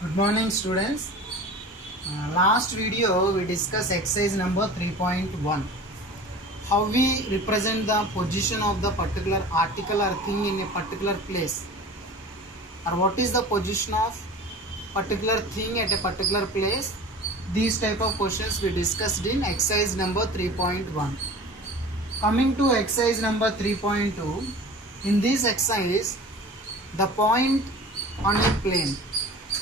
Good morning, students. Last video we discussed exercise number 3.1. How we represent the position of the particular article or thing in a particular place, or what is the position of particular thing at a particular place. These type of questions we discussed in exercise number 3.1. Coming to exercise number 3.2, in this exercise the point on a plane,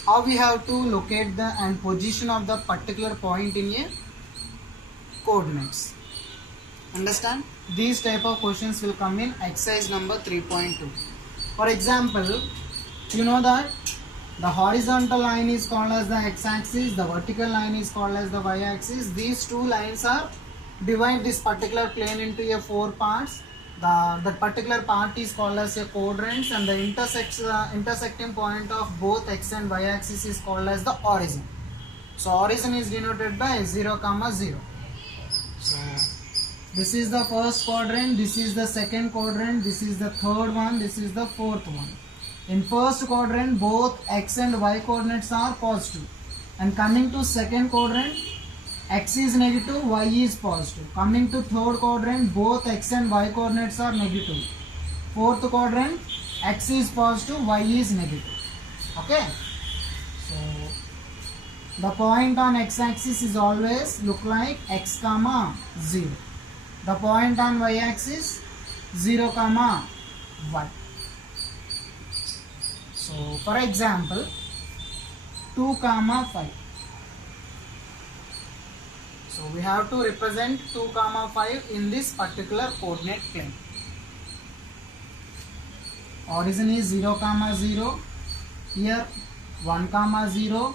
how we have to locate the and position of the particular point in a coordinates. Understand? These type of questions will come in exercise number 3.2. For example, you know that the horizontal line is called as the x-axis, the vertical line is called as the y-axis. These two lines are divide this particular plane into a 4 parts. That particular part is called as a quadrant, and the intersecting point of both x and y axis is called as the origin. So origin is denoted by 0, 0. So this is the first quadrant, this is the second quadrant, this is the third one, this is the fourth one. In first quadrant both x and y coordinates are positive, and coming to second quadrant x is negative, y is positive. Coming to third quadrant, both x and y coordinates are negative. Fourth quadrant, x is positive, y is negative. Okay. So the point on x-axis is always look like x, 0. The point on y-axis 0, y. So for example, 2, 5. So we have to represent 2, 5 in this particular coordinate plane. Origin is 0, 0. Here 1, 0,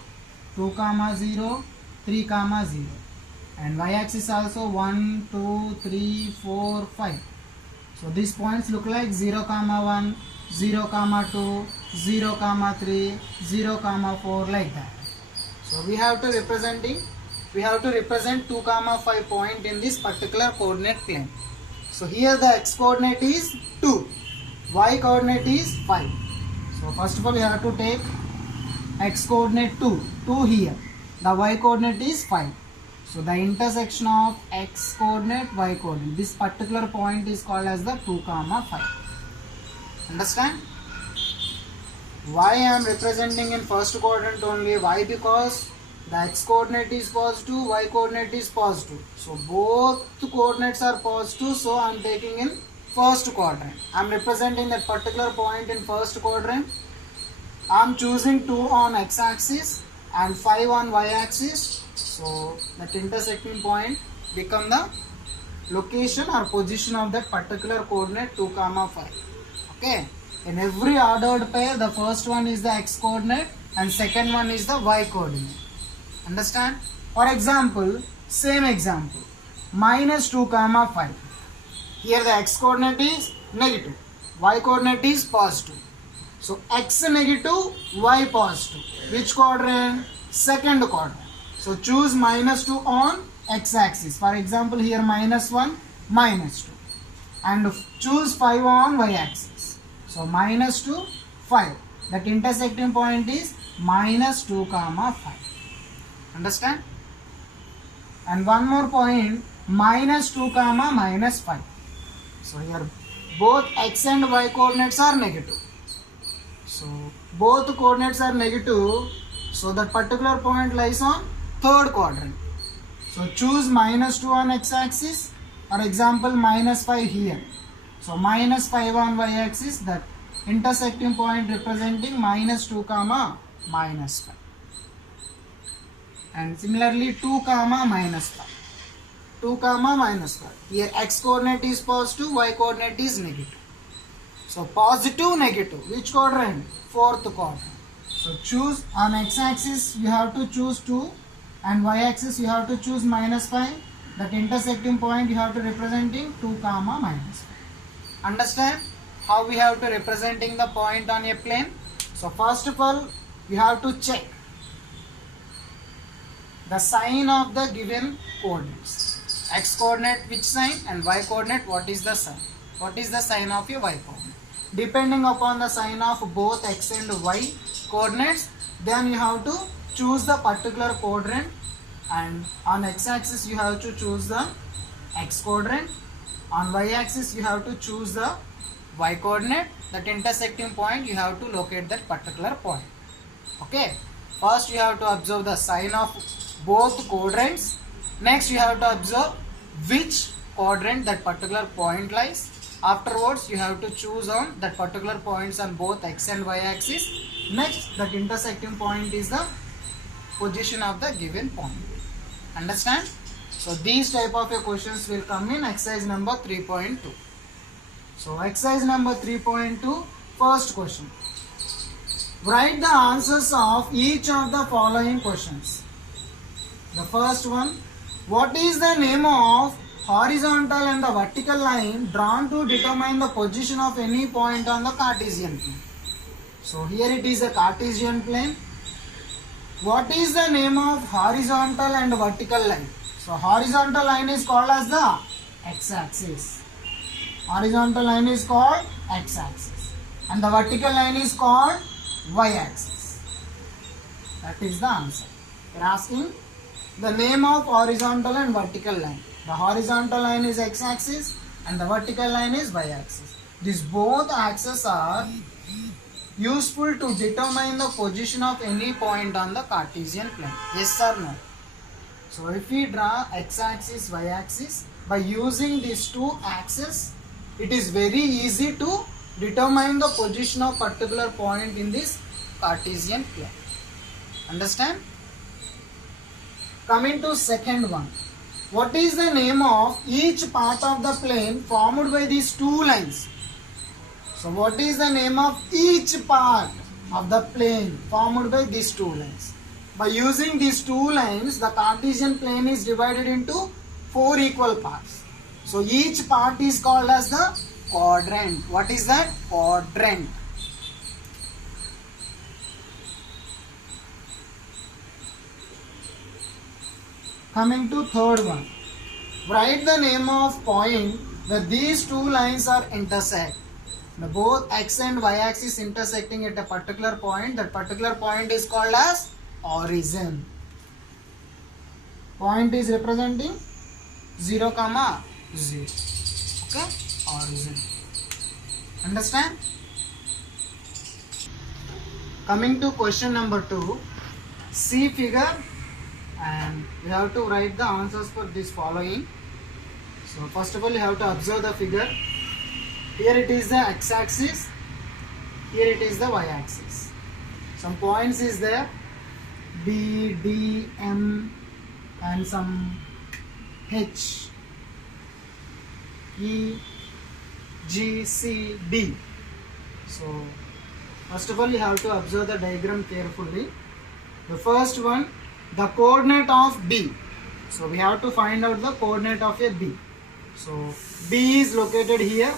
2, 0, 3, 0. And y-axis also 1, 2, 3, 4, 5. So these points look like 0, 1, 0, 2, 0, 3, 0, 4, like that. So we have to represent 2, 5 point in this particular coordinate plane. So here the x coordinate is 2, y coordinate is 5. So first of all we have to take x coordinate 2 here. The y coordinate is 5. So the intersection of x coordinate, y coordinate, this particular point is called as the 2, 5. Understand? Why I am representing in first quadrant only? Why? Because the x coordinate is positive, y coordinate is positive. So both coordinates are positive, so I am taking in first quadrant. I am representing that particular point in first quadrant. I am choosing 2 on x-axis and 5 on y-axis. So that intersecting point become the location or position of that particular coordinate 2, 5. Okay. In every ordered pair, the first one is the x coordinate and second one is the y coordinate. Understand? For example, same example, minus 2, 5. Here the x coordinate is negative, y coordinate is positive. So x negative, y positive. Which quadrant? Second quadrant. So choose minus 2 on x axis. For example, here minus 1, minus 2. And choose 5 on y axis. So minus 2, 5. That intersecting point is minus 2, 5. Understand? And one more point, minus 2, minus 5. So here both x and y coordinates are negative. So both coordinates are negative. So that particular point lies on third quadrant. So choose minus 2 on x-axis. For example, minus 5 here. So minus 5 on y-axis, that intersecting point representing minus 2, minus 5. And similarly 2, minus 5. 2, minus 5. Here x coordinate is positive, y coordinate is negative. So positive, negative. Which quadrant? Fourth quadrant. So choose on x-axis you have to choose 2 and y-axis you have to choose minus 5. That intersecting point you have to representing 2, minus 5. Understand how we have to representing the point on a plane? So first of all you have to check the sign of the given coordinates. X coordinate which sign and y coordinate what is the sign? What is the sign of your y coordinate? Depending upon the sign of both x and y coordinates, then you have to choose the particular quadrant, and on x-axis you have to choose the x coordinate, on y-axis you have to choose the y coordinate. That intersecting point you have to locate that particular point. Okay, first you have to observe the sign of both quadrants. Next you have to observe which quadrant that particular point lies. Afterwards you have to choose on that particular points on both x and y axis. Next, that intersecting point is the position of the given point. Understand? So these type of questions will come in exercise number 3.2. So exercise number 3.2, first question. Write the answers of each of the following questions. The first one, what is the name of horizontal and the vertical line drawn to determine the position of any point on the Cartesian plane? So here it is a Cartesian plane. What is the name of horizontal and vertical line? So horizontal line is called as the x-axis. Horizontal line is called x-axis. And the vertical line is called y-axis. That is the answer. We are asking the name of horizontal and vertical line. The horizontal line is x-axis and the vertical line is y-axis. These both axes are useful to determine the position of any point on the Cartesian plane. Yes or no? So if we draw x-axis, y-axis, by using these two axes, it is very easy to determine the position of particular point in this Cartesian plane. Understand? Coming to second one. What is the name of each part of the plane formed by these two lines? So what is the name of each part of the plane formed by these two lines? By using these two lines, the Cartesian plane is divided into 4 equal parts. So each part is called as the quadrant. What is that? Quadrant. Coming to third one. Write the name of point where these two lines are intersect. Now both x and y axis intersecting at a particular point. That particular point is called as origin. Point is representing 0, 0. Okay? Origin. Understand? Coming to question number 2. See figure and we have to write the answers for this following. So first of all you have to observe the figure. Here it is the x-axis, here it is the y-axis. Some points is there, B, D, M and some H, E, G, C, D. So first of all you have to observe the diagram carefully. The first one, the coordinate of B. So we have to find out the coordinate of a B. So B is located here.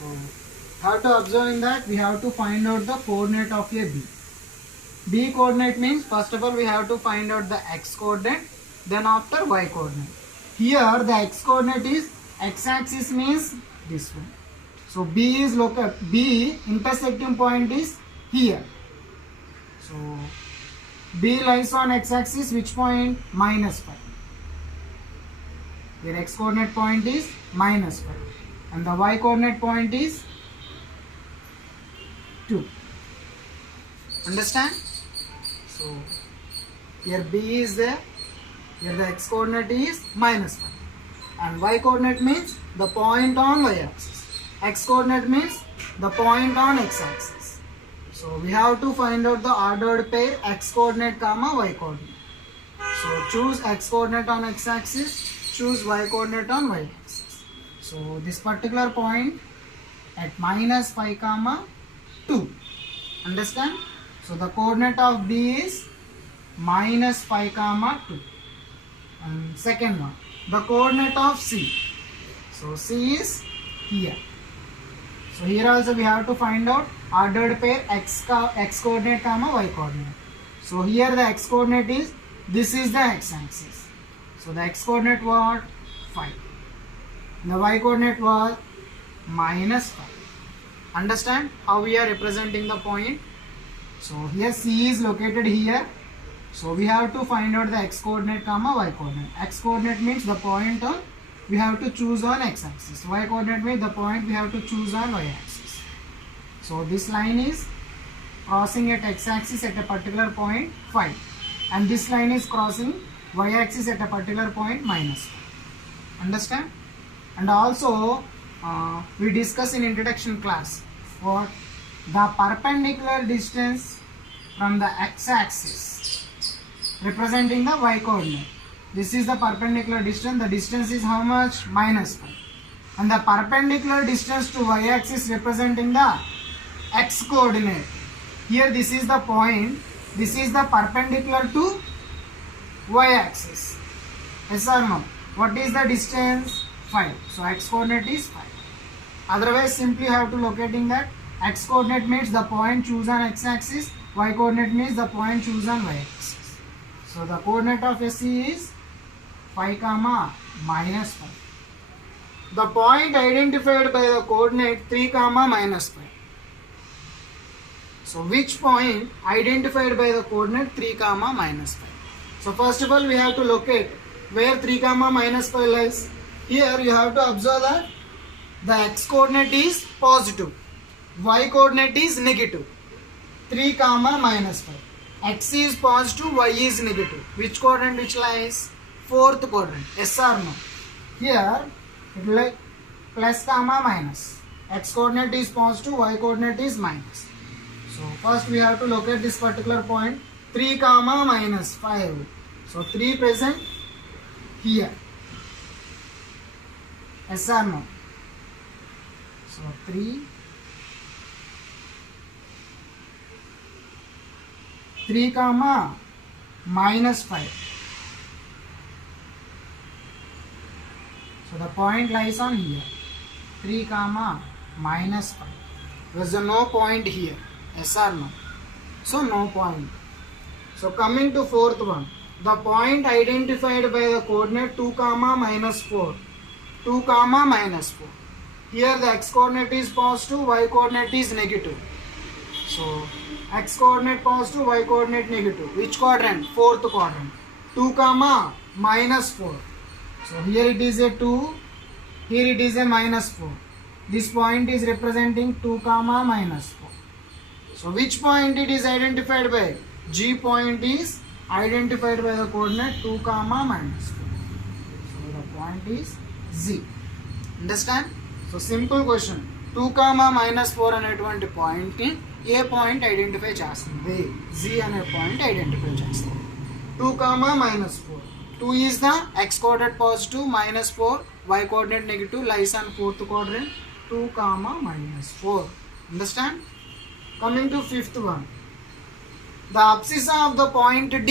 So how to observe in that we have to find out the coordinate of a B. B coordinate means first of all we have to find out the x coordinate, then after y coordinate. Here the x coordinate is x-axis means this one. So B is located, B intersecting point is here. So B lies on x-axis, which point? -5. Your x coordinate point is -5 and the y coordinate point is 2. Understand? So here B is there, here the x coordinate is -5 and y coordinate means the point on y axis. X coordinate means the point on x axis. So we have to find out the ordered pair x coordinate comma y coordinate. So choose x coordinate on x axis, choose y coordinate on y axis. So this particular point at -5 comma 2. Understand? So the coordinate of B is -5 comma 2. And second one, the coordinate of C. So C is here. So here also we have to find out ordered pair x coordinate comma y coordinate. So here the x coordinate is, this is the x axis. So the x coordinate was 5. The y coordinate was -5. Understand how we are representing the point? So here C is located here. So we have to find out the x coordinate comma y coordinate. X coordinate means the point on we have to choose on x axis. Y coordinate means the point we have to choose on y axis. So this line is crossing at x axis at a particular point 5, and this line is crossing y axis at a particular point -5. Understand? And also we discuss in introduction class what the perpendicular distance from the x axis representing the y coordinate. This is the perpendicular distance. The distance is how much? -5. And the perpendicular distance to y axis representing the x coordinate. Here this is the point. This is the perpendicular to y axis. Yes or no? What is the distance? 5. So x coordinate is 5. Otherwise simply have to locating that x coordinate means the point choose on x axis, y coordinate means the point choose on y axis. So the coordinate of SE is 5, -5. The point identified by the coordinate 3, -5. So which point identified by the coordinate 3, -5? So first of all we have to locate where 3, -5 lies. Here you have to observe that the x coordinate is positive, y coordinate is negative. 3, -5. X is positive, y is negative. Which quadrant which lies? Fourth quadrant. Yes or no? Here it will like plus, minus. X coordinate is positive, y coordinate is minus. So first we have to locate this particular point. 3, -5. So 3 present here. Yes or no? So 3, -5. So the point lies on here. 3, -5. There is no point here. Yes or no? So no point. So coming to fourth one. The point identified by the coordinate 2, -4. 2, -4. Here the x coordinate is positive, y coordinate is negative. So x coordinate positive, y coordinate negative. Which quadrant? Fourth quadrant. 2, -4. So here it is a 2, here it is a -4. This point is representing 2, -4. So which point it is identified by? G point is identified by the coordinate 2, -4. So the point is Z. Understand? So simple question. 2, -4 అనేటువంటి point ని ఏ point identify చేస్తుంది? Z అనే point identify చేస్తుంది. 2, -4. 2 is the x coordinate positive, -4 y coordinate negative lies on fourth quadrant. 2, -4. Understand? Coming to fifth one. The abscissa of the point D.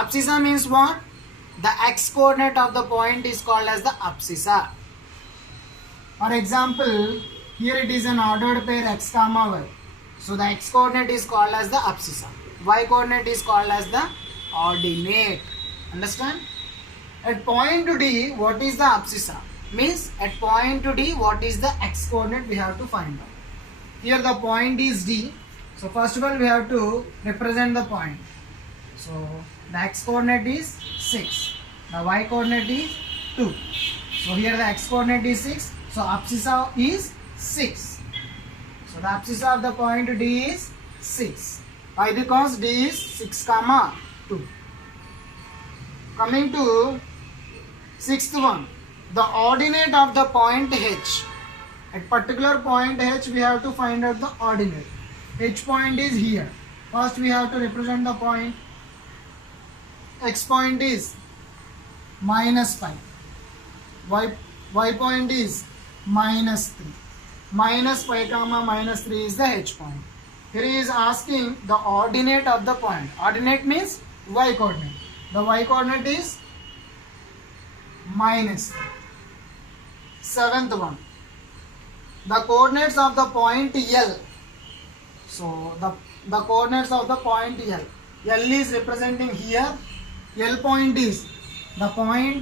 Abscissa means what? The x coordinate of the point is called as the abscissa. For example, here it is an ordered pair x, y. So the x coordinate is called as the abscissa. Y coordinate is called as the ordinate. Understand? At point D, what is the abscissa? Means at point D, what is the x coordinate we have to find out. Here the point is D. So first of all we have to represent the point. So the x coordinate is 6. The y coordinate is 2. So here the x coordinate is 6. So abscissa is 6. So the abscissa of the point D is 6. Why? Because D is 6, 2. Coming to sixth one. The ordinate of the point H. At particular point H we have to find out the ordinate. H point is here. First we have to represent the point. X point is -5. Y point is -3. -5, -3 is the H point. Here he is asking the ordinate of the point. Ordinate means y coordinate. The y coordinate is -3. Seventh one. The coordinates of the point L. So the coordinates of the point L. L is representing here. L point is the point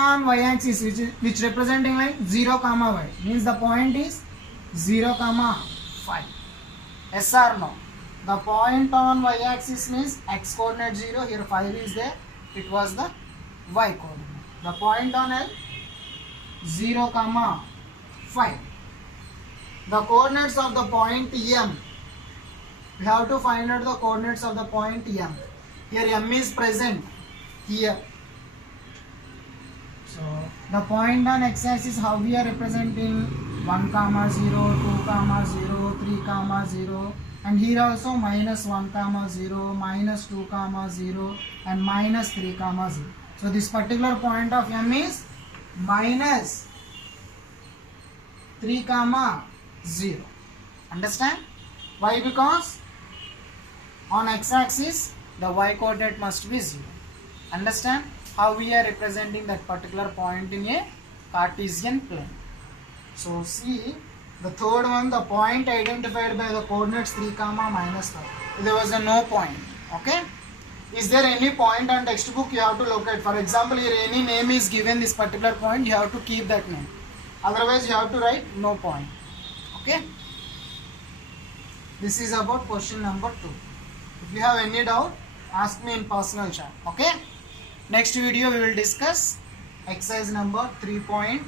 on y axis which representing like 0, y means the point is 0, 5. Yes or no? The point on y-axis means x coordinate 0. Here 5 is there. It was the y coordinate. The point on L 0, 5. The coordinates of the point M. We have to find out the coordinates of the point M. Here M is present here. So the point on x-axis, how we are representing 1, 0, 2, 0, 3, 0, and here also minus 1, 0, minus 2, 0, and minus 3, 0. So this particular point of M is minus 3, 0. Understand? Why? Because on x-axis the y coordinate must be 0. Understand how we are representing that particular point in a Cartesian plane. So see the third one, the point identified by the coordinates 3, minus 5. There was a no point. Okay. Is there any point on textbook you have to locate? For example, here any name is given this particular point, you have to keep that name. Otherwise you have to write no point. Okay. This is about question number 2. If you have any doubt, ask me in personal chat. Okay. Next video we will discuss exercise number 3.3.